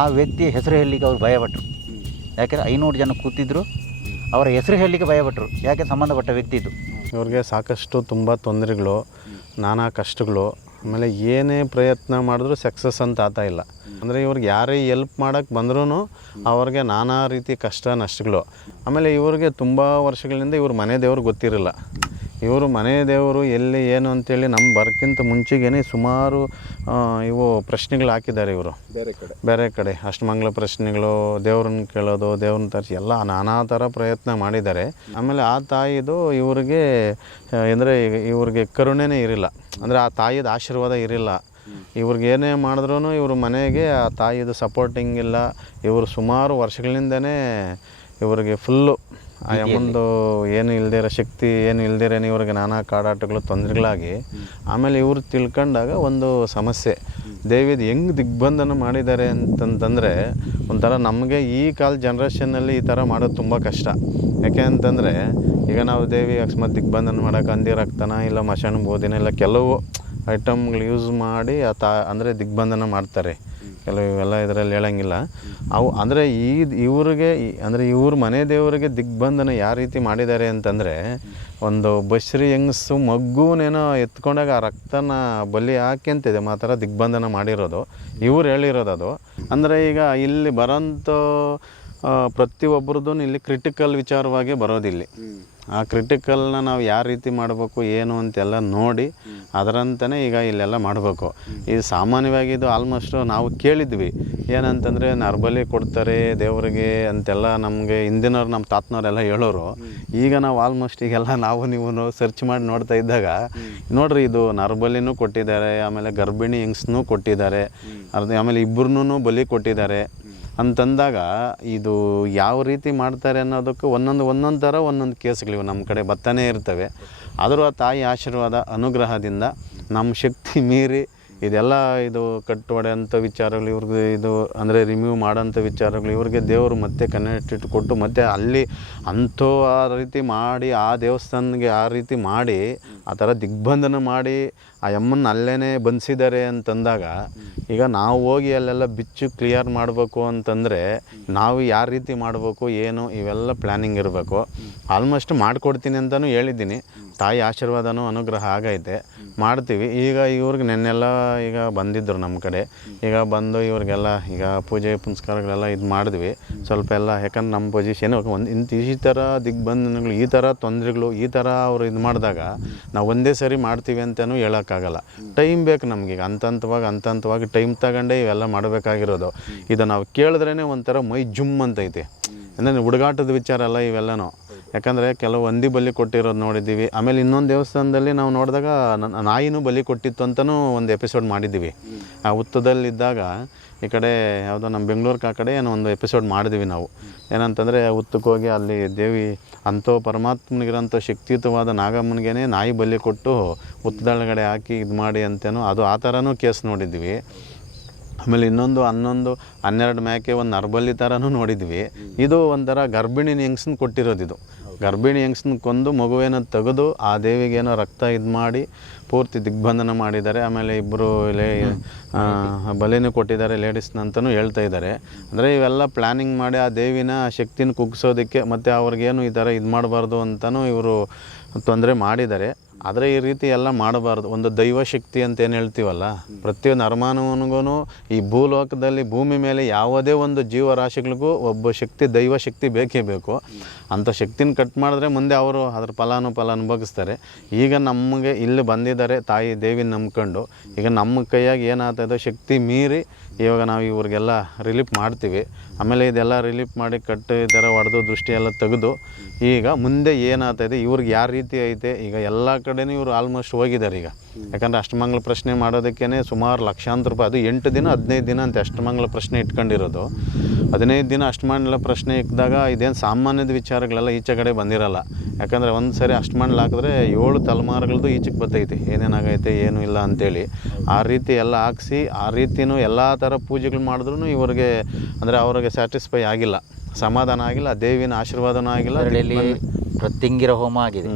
ಆ ವ್ಯಕ್ತಿಯ ಹೆಸರು ಹೇಳಲಿಕ್ಕೆ ಅವ್ರು ಭಯಪಟ್ಟರು ಯಾಕೆಂದರೆ ಐನೂರು ಜನ ಕೂತಿದ್ರು, ಅವರ ಹೆಸರು ಹೇಳಲಿಕ್ಕೆ ಭಯಪಟ್ಟರು ಯಾಕೆ ಸಂಬಂಧಪಟ್ಟ ವ್ಯಕ್ತಿ ಇದು? ಇವ್ರಿಗೆ ಸಾಕಷ್ಟು ತುಂಬ ತೊಂದರೆಗಳು, ನಾನಾ ಕಷ್ಟಗಳು, ಆಮೇಲೆ ಏನೇ ಪ್ರಯತ್ನ ಮಾಡಿದ್ರು ಸಕ್ಸಸ್ ಅಂತ ಆತ ಇಲ್ಲ. ಅಂದರೆ ಇವ್ರಿಗೆ ಯಾರೇ ಎಲ್ಪ್ ಮಾಡೋಕ್ಕೆ ಬಂದ್ರೂ ಅವ್ರಿಗೆ ನಾನಾ ರೀತಿ ಕಷ್ಟ, ನಷ್ಟಗಳು. ಆಮೇಲೆ ಇವ್ರಿಗೆ ತುಂಬ ವರ್ಷಗಳಿಂದ ಇವ್ರ ಮನೆ ದೇವ್ರಿಗೆ ಗೊತ್ತಿರಲ್ಲ. ಇವರು ಮನೆ ದೇವರು ಎಲ್ಲಿ ಏನು ಅಂತೇಳಿ ನಮ್ಮ ಬರೋಕ್ಕಿಂತ ಮುಂಚೆಗೇನೆ ಸುಮಾರು ಇವು ಪ್ರಶ್ನೆಗಳು ಹಾಕಿದ್ದಾರೆ ಇವರು. ಬೇರೆ ಕಡೆ. ಬೇರೆ ಕಡೆ. ಅಷ್ಟಮಂಗಲ ಪ್ರಶ್ನೆಗಳು ದೇವ್ರನ್ನ ಕೇಳೋದು ದೇವ್ರನ್ನ ತರಿಸಿ ಎಲ್ಲ ನಾನಾ ಥರ ಪ್ರಯತ್ನ ಮಾಡಿದ್ದಾರೆ. ಆಮೇಲೆ ಆ ತಾಯಿದು ಇವ್ರಿಗೆ ಅಂದರೆ ಇವ್ರಿಗೆ ಕರುಣೆನೇ ಇರಿಲ್ಲ ಅಂದರೆ ಆ ತಾಯಿದ ಆಶೀರ್ವಾದ ಇರಿಲ್ಲ ಇವ್ರಿಗೆ ಏನೇ ಮಾಡಿದ್ರೂ ಇವ್ರ ಮನೆಗೆ ಆ ತಾಯಿದು ಸಪೋರ್ಟಿಂಗ್ ಇಲ್ಲ. ಇವರು ಸುಮಾರು ವರ್ಷಗಳಿಂದನೇ ಇವರಿಗೆ ಫುಲ್ಲು ಆ ಅಮ್ಮಂದು ಏನು ಇಲ್ದಿರೋ ಶಕ್ತಿ ಏನು ಇಲ್ದಿರೇನೆ ಇವ್ರಿಗೆ ನಾನಾ ಕಾಡಾಟಗಳು ತೊಂದರೆಗಳಾಗಿ ಆಮೇಲೆ ಇವರು ತಿಳ್ಕೊಂಡಾಗ ಒಂದು ಸಮಸ್ಯೆ. ದೇವಿದು ಹೆಂಗೆ ದಿಗ್ಬಂಧನ ಮಾಡಿದ್ದಾರೆ ಅಂತಂತಂದರೆ ಒಂಥರ ನಮಗೆ ಈ ಕಾಲ ಜನ್ರೇಷನ್ನಲ್ಲಿ ಈ ಥರ ಮಾಡೋದು ತುಂಬ ಕಷ್ಟ. ಯಾಕೆ ಅಂತಂದರೆ ಈಗ ನಾವು ದೇವಿ ಅಕಸ್ಮಾತ್ ದಿಗ್ಬಂಧನ ಮಾಡೋಕೆ ಹಂದಿ ರಕ್ತನ ಇಲ್ಲ ಮಶಾಣ ಬೋದಿನ ಇಲ್ಲ ಕೆಲವು ಐಟಮ್ಗಳು ಯೂಸ್ ಮಾಡಿ ಆ ತಾ ಅಂದರೆ ದಿಗ್ಬಂಧನ ಮಾಡ್ತಾರೆ. ಕೆಲವು ಇವೆಲ್ಲ ಇದರಲ್ಲಿ ಹೇಳೋಂಗಿಲ್ಲ. ಅವು ಅಂದರೆ ಈ ಇವ್ರಿಗೆ ಅಂದರೆ ಇವ್ರ ಮನೆ ದೇವರಿಗೆ ದಿಗ್ಬಂಧನ ಯಾವ ರೀತಿ ಮಾಡಿದ್ದಾರೆ ಅಂತಂದರೆ ಒಂದು ಬಶ್ರಿ ಹೆಂಗಸು ಮಗುನೇನೋ ಎತ್ಕೊಂಡಾಗ ಆ ರಕ್ತನ ಬಲಿ ಹಾಕಿ ಅಂತಿದೆ ಮಾತ್ರ ದಿಗ್ಬಂಧನ ಮಾಡಿರೋದು. ಇವ್ರು ಹೇಳಿರೋದು ಅದು. ಅಂದರೆ ಈಗ ಇಲ್ಲಿ ಬರೋಂಥ ಪ್ರತಿಯೊಬ್ಬರದ್ದು ಇಲ್ಲಿ ಕ್ರಿಟಿಕಲ್ ವಿಚಾರವಾಗಿ ಬರೋದಿಲ್ಲಿ. ಆ ಕ್ರಿಟಿಕಲ್ನ ನಾವು ಯಾವ ರೀತಿ ಮಾಡಬೇಕು, ಏನು ಅಂತೆಲ್ಲ ನೋಡಿ ಅದರಂತೆಯೇ ಈಗ ಇಲ್ಲೆಲ್ಲ ಮಾಡಬೇಕು. ಇದು ಸಾಮಾನ್ಯವಾಗಿ ಇದು ಆಲ್ಮೋಸ್ಟ್ ನಾವು ಕೇಳಿದ್ವಿ. ಏನಂತಂದರೆ ನರ್ಬಲಿ ಕೊಡ್ತಾರೆ ದೇವರಿಗೆ ಅಂತೆಲ್ಲ ನಮಗೆ ಹಿಂದಿನವ್ರು ನಮ್ಮ ತಾತನವರೆಲ್ಲ ಹೇಳೋರು. ಈಗ ನಾವು ಆಲ್ಮೋಸ್ಟ್ ಈಗೆಲ್ಲ ನಾವು ನೀವು ಸರ್ಚ್ ಮಾಡಿ ನೋಡ್ತಾ ಇದ್ದಾಗ, ನೋಡ್ರಿ ಇದು ನರ್ಬಲಿನೂ ಕೊಟ್ಟಿದ್ದಾರೆ, ಆಮೇಲೆ ಗರ್ಭಿಣಿ ಹಿಂಗ್ಸ್ನೂ ಕೊಟ್ಟಿದ್ದಾರೆ, ಅರ್ಧ ಆಮೇಲೆ ಇಬ್ಬರನ್ನೂ ಬಲಿ ಕೊಟ್ಟಿದ್ದಾರೆ. ಅಂತಂದಾಗ ಇದು ಯಾವ ರೀತಿ ಮಾಡ್ತಾರೆ ಅನ್ನೋದಕ್ಕೆ ಒಂದೊಂದು ಒಂದೊಂದು ಥರ ಒಂದೊಂದು ಕೇಸ್ಗಳಿವೆ. ನಮ್ಮ ಕಡೆ ಬರ್ತಾನೆ ಇರ್ತವೆ. ಆದರೂ ಆ ತಾಯಿ ಆಶೀರ್ವಾದ, ಅನುಗ್ರಹದಿಂದ ನಮ್ಮ ಶಕ್ತಿ ಮೀರಿ ಇದೆಲ್ಲ ಇದು ಕಟ್ಟೊಡೆಯಂಥ ವಿಚಾರಗಳು ಇವ್ರಿಗೆ ಇದು ಅಂದರೆ ರಿಮ್ಯೂವ್ ಮಾಡೋಂಥ ವಿಚಾರಗಳು ಇವ್ರಿಗೆ ದೇವರು ಮತ್ತೆ ಕನೆಕ್ಟ್ ಕೊಟ್ಟು ಮತ್ತೆ ಅಲ್ಲಿ ಅಂಥೋ ಆ ರೀತಿ ಮಾಡಿ ಆ ದೇವಸ್ಥಾನಗೆ ಆ ರೀತಿ ಮಾಡಿ ಆ ಥರ ದಿಗ್ಬಂಧನ ಮಾಡಿ ಆ ಯಮ್ಮನ್ನ ಅಲ್ಲೇ ಬಂಧಿಸಿದ್ದಾರೆ ಅಂತಂದಾಗ ಈಗ ನಾವು ಹೋಗಿ ಅಲ್ಲೆಲ್ಲ ಬಿಚ್ಚು ಕ್ಲಿಯರ್ ಮಾಡಬೇಕು ಅಂತಂದರೆ ನಾವು ಯಾವ ರೀತಿ ಮಾಡಬೇಕು ಏನು ಇವೆಲ್ಲ ಪ್ಲ್ಯಾನಿಂಗ್ ಇರಬೇಕು. ಆಲ್ಮೋಸ್ಟ್ ಮಾಡಿಕೊಡ್ತೀನಿ ಅಂತಲೂ ಹೇಳಿದ್ದೀನಿ. ತಾಯಿ ಆಶೀರ್ವಾದನೂ ಅನುಗ್ರಹ ಆಗೈತೆ. ಮಾಡ್ತೀವಿ. ಈಗ ಇವ್ರಿಗೆ ನೆನ್ನೆಲ್ಲ ಈಗ ಬಂದಿದ್ದರು ನಮ್ಮ ಕಡೆ. ಈಗ ಬಂದು ಇವ್ರಿಗೆಲ್ಲ ಈಗ ಪೂಜೆ ಪುನಸ್ಕಾರಗಳೆಲ್ಲ ಇದು ಮಾಡಿದ್ವಿ. ಸ್ವಲ್ಪ ಎಲ್ಲ ಯಾಕಂದ್ರೆ ನಮ್ಮ ಪೊಸಿಷನ್ ಒಂದು ಇಂಥ ಈ ಥರ ದಿಗ್ಬಂಧನಗಳು, ಈ ಥರ ತೊಂದರೆಗಳು, ಈ ಥರ ಅವರು ಇದು ಮಾಡಿದಾಗ ನಾವು ಒಂದೇ ಸರಿ ಮಾಡ್ತೀವಿ ಅಂತಲೂ ಹೇಳೋಕ್ಕಾಗಲ್ಲ. ಟೈಮ್ ಬೇಕು ನಮಗೀಗ ಹಂತ ಹಂತವಾಗಿ ಟೈಮ್ ತಗೊಂಡೇ ಇವೆಲ್ಲ ಮಾಡಬೇಕಾಗಿರೋದು. ಇದು ನಾವು ಕೇಳಿದ್ರೇ ಒಂಥರ ಮೈ ಜುಮ್ ಅಂತೈತಿ. ಅಂದರೆ ಹುಡುಗಾಟದ ವಿಚಾರ ಅಲ್ಲ ಇವೆಲ್ಲನೂ. ಯಾಕಂದರೆ ಕೆಲವು ಹಂದಿ ಬಲಿ ಕೊಟ್ಟಿರೋದು ನೋಡಿದ್ದೀವಿ. ಆಮೇಲೆ ಇನ್ನೊಂದು ದೇವಸ್ಥಾನದಲ್ಲಿ ನಾವು ನೋಡಿದಾಗ ನಾಯಿನೂ ಬಲಿ ಕೊಟ್ಟಿತ್ತು ಅಂತಲೂ ಒಂದು ಎಪಿಸೋಡ್ ಮಾಡಿದ್ದೀವಿ. ಆ ಹುತ್ತದಲ್ಲಿದ್ದಾಗ ಈ ಕಡೆ ಯಾವುದೋ ನಮ್ಮ ಬೆಂಗಳೂರಿಗೆ ಆ ಕಡೆ ಏನೋ ಒಂದು ಎಪಿಸೋಡ್ ಮಾಡಿದ್ವಿ ನಾವು. ಏನಂತಂದರೆ ಹುತ್ತಕ್ಕೆ ಹೋಗಿ ಅಲ್ಲಿ ದೇವಿ ಅಂಥೋ ಪರಮಾತ್ಮನಿಗಿರೋಂಥ ಶಕ್ತಿಯುತವಾದ ನಾಗಮ್ಮನಿಗೆ ನಾಯಿ ಬಲಿ ಕೊಟ್ಟು ಹುತ್ತದೊಳಗಡೆ ಹಾಕಿ ಇದು ಮಾಡಿ ಅಂತೇನೋ ಅದು ಆ ಥರನೂ ಕೇಸ್ ನೋಡಿದ್ವಿ ಆಮೇಲೆ ಇನ್ನೊಂದು ಹನ್ನೊಂದು ಹನ್ನೆರಡು ಮ್ಯಾಕೆ ಒಂದು ನರ್ಬಲ್ಲಿ ಥರನೂ ನೋಡಿದ್ವಿ ಇದು ಒಂಥರ ಗರ್ಭಿಣಿ ಹೆಂಗ್ಸನ್ನ ಕೊಟ್ಟಿರೋದು ಇದು. ಗರ್ಭಿಣಿ ಹೆಂಗ್ಸನ್ನ ಕೊಂದು ಮಗುವೇನ ತೆಗೆದು ಆ ದೇವಿಗೇನೋ ರಕ್ತ ಇದು ಮಾಡಿ ಪೂರ್ತಿ ದಿಗ್ಬಂಧನ ಮಾಡಿದ್ದಾರೆ. ಆಮೇಲೆ ಇಬ್ಬರು ಲೇ ಬಲಿನೂ ಕೊಟ್ಟಿದ್ದಾರೆ ಲೇಡೀಸ್ನ ಅಂತಲೂ ಹೇಳ್ತಾ ಇದ್ದಾರೆ. ಅಂದರೆ ಇವೆಲ್ಲ ಪ್ಲ್ಯಾನಿಂಗ್ ಮಾಡಿ ಆ ದೇವಿನ ಶಕ್ತಿನ ಕುಗ್ಸೋದಕ್ಕೆ ಮತ್ತು ಅವ್ರಿಗೇನು ಈ ಥರ ಇದು ಮಾಡಬಾರ್ದು ಅಂತಲೂ ಇವರು ತೊಂದರೆ ಮಾಡಿದ್ದಾರೆ. ಆದರೆ ಈ ರೀತಿ ಎಲ್ಲ ಮಾಡಬಾರ್ದು. ಒಂದು ದೈವ ಶಕ್ತಿ ಅಂತ ಏನು ಹೇಳ್ತೀವಲ್ಲ, ಪ್ರತಿಯೊಂದು ಅರಮಾನವನಿಗೂ ಈ ಭೂಲೋಕದಲ್ಲಿ ಭೂಮಿ ಮೇಲೆ ಯಾವುದೇ ಒಂದು ಜೀವರಾಶಿಗಳಿಗೂ ಒಬ್ಬ ಶಕ್ತಿ, ದೈವ ಶಕ್ತಿ ಬೇಕೇ ಬೇಕು. ಅಂಥ ಶಕ್ತಿನ ಕಟ್ ಮಾಡಿದ್ರೆ ಮುಂದೆ ಅವರು ಅದ್ರ ಫಲಾನುಫಲ ಅನುಭವಿಸ್ತಾರೆ. ಈಗ ನಮಗೆ ಇಲ್ಲಿ ಬಂದಿದ್ದಾರೆ ತಾಯಿ ದೇವಿನ ನಂಬ್ಕೊಂಡು. ಈಗ ನಮ್ಮ ಕೈಯಾಗಿ ಏನಾಗ್ತದೋ ಶಕ್ತಿ ಮೀರಿ ಇವಾಗ ನಾವು ಇವ್ರಿಗೆಲ್ಲ ರಿಲೀಫ್ ಮಾಡ್ತೀವಿ. ಆಮೇಲೆ ಇದೆಲ್ಲ ರಿಲೀಫ್ ಮಾಡಿ ಕಟ್ಟು ಈ ಥರ ಹೊಡೆದು ದೃಷ್ಟಿ ಎಲ್ಲ ತೆಗೆದು ಈಗ ಮುಂದೆ ಏನಾಗ್ತಾಯಿದೆ ಇವ್ರಿಗೆ ಯಾವ ರೀತಿ ಐತೆ, ಈಗ ಎಲ್ಲ ಕಡೆನೂ ಇವರು ಆಲ್ಮೋಸ್ಟ್ ಹೋಗಿದ್ದಾರೆ ಈಗ. ಯಾಕಂದರೆ ಅಷ್ಟಮಂಗ್ಲ ಪ್ರಶ್ನೆ ಮಾಡೋದಕ್ಕೇ ಸುಮಾರು ಲಕ್ಷಾಂತರ ರೂಪಾಯಿ, ಅದು ಎಂಟು ದಿನ, ಹದಿನೈದು ದಿನ ಅಂತ ಅಷ್ಟಮಂಗ್ಲ ಪ್ರಶ್ನೆ ಇಟ್ಕೊಂಡಿರೋದು. ಹದಿನೈದು ದಿನ ಅಷ್ಟಮಂಗಲ ಪ್ರಶ್ನೆ ಇಕ್ಕಿದಾಗ ಇದೇನು ಸಾಮಾನ್ಯದ ವಿಚಾರಗಳೆಲ್ಲ ಈಚೆ ಕಡೆ ಬಂದಿರಲ್ಲ. ಯಾಕಂದರೆ ಒಂದು ಸರಿ ಅಷ್ಟು ಮಣ್ಣು ಹಾಕಿದ್ರೆ ಏಳು ತಲೆಮಾರುಗಳದ್ದು ಈಚೆಗೆ ಬರ್ತೈತೆ. ಏನೇನಾಗೈತೆ ಏನು ಇಲ್ಲ ಅಂತೇಳಿ. ಆ ರೀತಿ ಎಲ್ಲ ಹಾಕ್ಸಿ ಆ ರೀತಿನೂ ಎಲ್ಲ ಥರ ಪೂಜೆಗಳು ಮಾಡಿದ್ರೂ ಇವರಿಗೆ ಅಂದರೆ ಅವ್ರಿಗೆ ಸ್ಯಾಟಿಸ್ಫೈ ಆಗಿಲ್ಲ. ಸಮಾಧಾನ ಆಗಿಲ್ಲ ದೇವಿನ ಆಶೀರ್ವಾದನೂ ಆಗಿಲ್ಲ. ಅದರಲ್ಲಿ ಪ್ರತ್ಯಂಗಿರ ಹೋಮ ಆಗಿದೆ.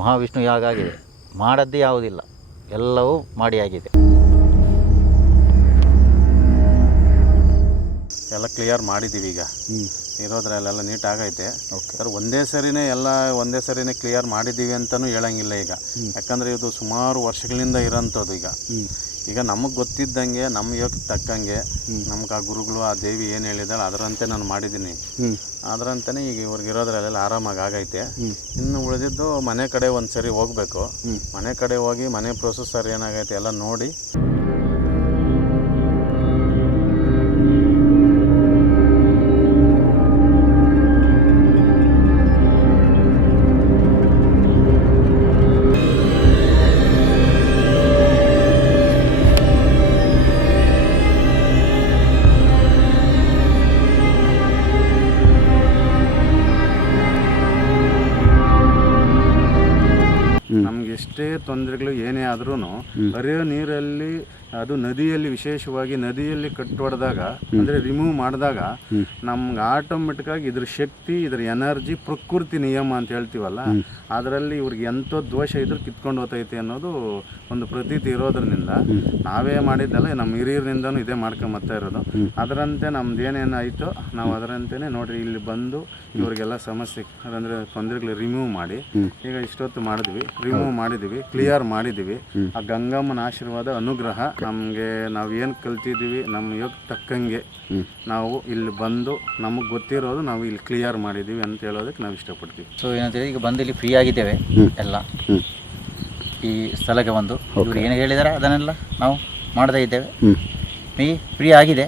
ಮಹಾವಿಷ್ಣು ಯಾಗ ಆಗಿದೆ ಮಾಡದ್ದೇ ಯಾವುದಿಲ್ಲ. ಎಲ್ಲವೂ ಮಾಡಿ ಎಲ್ಲ ಕ್ಲಿಯರ್ ಮಾಡಿದ್ದೀವಿ ಈಗ. ಇರೋದ್ರಲ್ಲೆಲ್ಲ ನೀಟ್ ಆಗೈತೆ. ಓಕೆ ಸರ್ ಒಂದೇ ಸರಿನೇ ಎಲ್ಲ ಒಂದೇ ಸರಿನೇ ಕ್ಲಿಯರ್ ಮಾಡಿದ್ದೀವಿ ಅಂತಲೂ ಹೇಳಂಗಿಲ್ಲ ಈಗ. ಯಾಕಂದರೆ ಇದು ಸುಮಾರು ವರ್ಷಗಳಿಂದ ಇರೋಂಥದ್ದು ಈಗ. ಈಗ ನಮಗೆ ಗೊತ್ತಿದ್ದಂಗೆ ನಮ್ಮ ಯೋಗಕ್ಕೆ ತಕ್ಕಂಗೆ ನಮ್ಗೆ ಆ ಗುರುಗಳು ಆ ದೇವಿ ಏನು ಹೇಳಿದಾಳೆ ಅದರಂತೆ ನಾನು ಮಾಡಿದ್ದೀನಿ. ಅದರಂತೆಯೇ ಈಗ ಇವ್ರಿಗೆ ಇರೋದ್ರಲ್ಲೆಲ್ಲ ಆರಾಮಾಗಿ ಆಗೈತೆ. ಇನ್ನು ಉಳಿದಿದ್ದು ಮನೆ ಕಡೆ ಒಂದು ಸರಿ ಹೋಗಬೇಕು ಮನೆ ಕಡೆ ಹೋಗಿ ಮನೆ ಪ್ರೊಸೆಸರ್ ಏನಾಗೈತೆ ಎಲ್ಲ ನೋಡಿ. ತೊಂದರೆಗಳು ಏನೇ ಆದ್ರೂ ಹರಿಯೋ ನೀರಲ್ಲಿ ಅದು ನದಿಯಲ್ಲಿ ವಿಶೇಷವಾಗಿ ನದಿಯಲ್ಲಿ ಕಟ್ಟೊಡೆದಾಗ ಅಂದ್ರೆ ರಿಮೂವ್ ಮಾಡಿದಾಗ ನಮ್ಗೆ ಆಟೋಮೆಟಿಕ್ ಆಗಿ ಇದ್ರ ಶಕ್ತಿ ಇದ್ರ ಎನರ್ಜಿ ಪ್ರಕೃತಿ ನಿಯಮ ಅಂತ ಹೇಳ್ತೀವಲ್ಲ ಅದರಲ್ಲಿ ಇವ್ರಿಗೆ ಎಂತ ದೋಷ ಇದ್ರೂ ಕಿತ್ಕೊಂಡು ಹೋಗ್ತೈತೆ ಅನ್ನೋದು ಒಂದು ಪ್ರತೀತಿ ಇರೋದ್ರಿಂದ ನಾವೇ ಮಾಡಿದ್ದಲ್ಲ ನಮ್ಮ ಹಿರಿಯರಿಂದನೂ ಇದೇ ಮಾಡ್ಕೊಂಬತ್ತಾ ಇರೋದು. ಅದರಂತೆ ನಮ್ದು ಏನೇನಾಯಿತು ನಾವು ಅದರಂತೆಯೇ ನೋಡ್ರಿ ಇಲ್ಲಿ ಬಂದು ಇವರಿಗೆಲ್ಲ ಸಮಸ್ಯೆ ಅಂದರೆ ತೊಂದರೆಗಳು ರಿಮೂವ್ ಮಾಡಿ. ಈಗ ಇಷ್ಟೊತ್ತು ಮಾಡಿದ್ವಿ ರಿಮೂವ್ ಮಾಡಿದ್ವಿ ಕ್ಲಿಯರ್ ಮಾಡಿದ್ವಿ. ಆ ಗಂಗಮ್ಮನ ಆಶೀರ್ವಾದ ಅನುಗ್ರಹ ನಮಗೆ ನಾವು ಏನು ಕಲ್ತಿದ್ದೀವಿ ನಮ್ಮ ಯೋಗ ತಕ್ಕಂಗೆ ನಾವು ಇಲ್ಲಿ ಬಂದು ನಮಗೆ ಗೊತ್ತಿರೋದು ನಾವು ಇಲ್ಲಿ ಕ್ಲಿಯರ್ ಮಾಡಿದ್ದೀವಿ ಅಂತ ಹೇಳೋದಕ್ಕೆ ನಾವು ಇಷ್ಟಪಡ್ತೀವಿ. ಸೊ ಏನಂತೇಳಿ ಈಗ ಬಂದು ಇಲ್ಲಿ ಫ್ರೀ ಆಗಿದ್ದೇವೆ ಎಲ್ಲ. ಈ ಸ್ಥಳಕ್ಕೆ ಬಂದು ಇವ್ರು ಏನು ಹೇಳಿದಾರೆ ಅದನ್ನೆಲ್ಲ ನಾವು ಮಾಡ್ತಾ ಇದ್ದೇವೆ. ಫ್ರೀ ಆಗಿದೆ.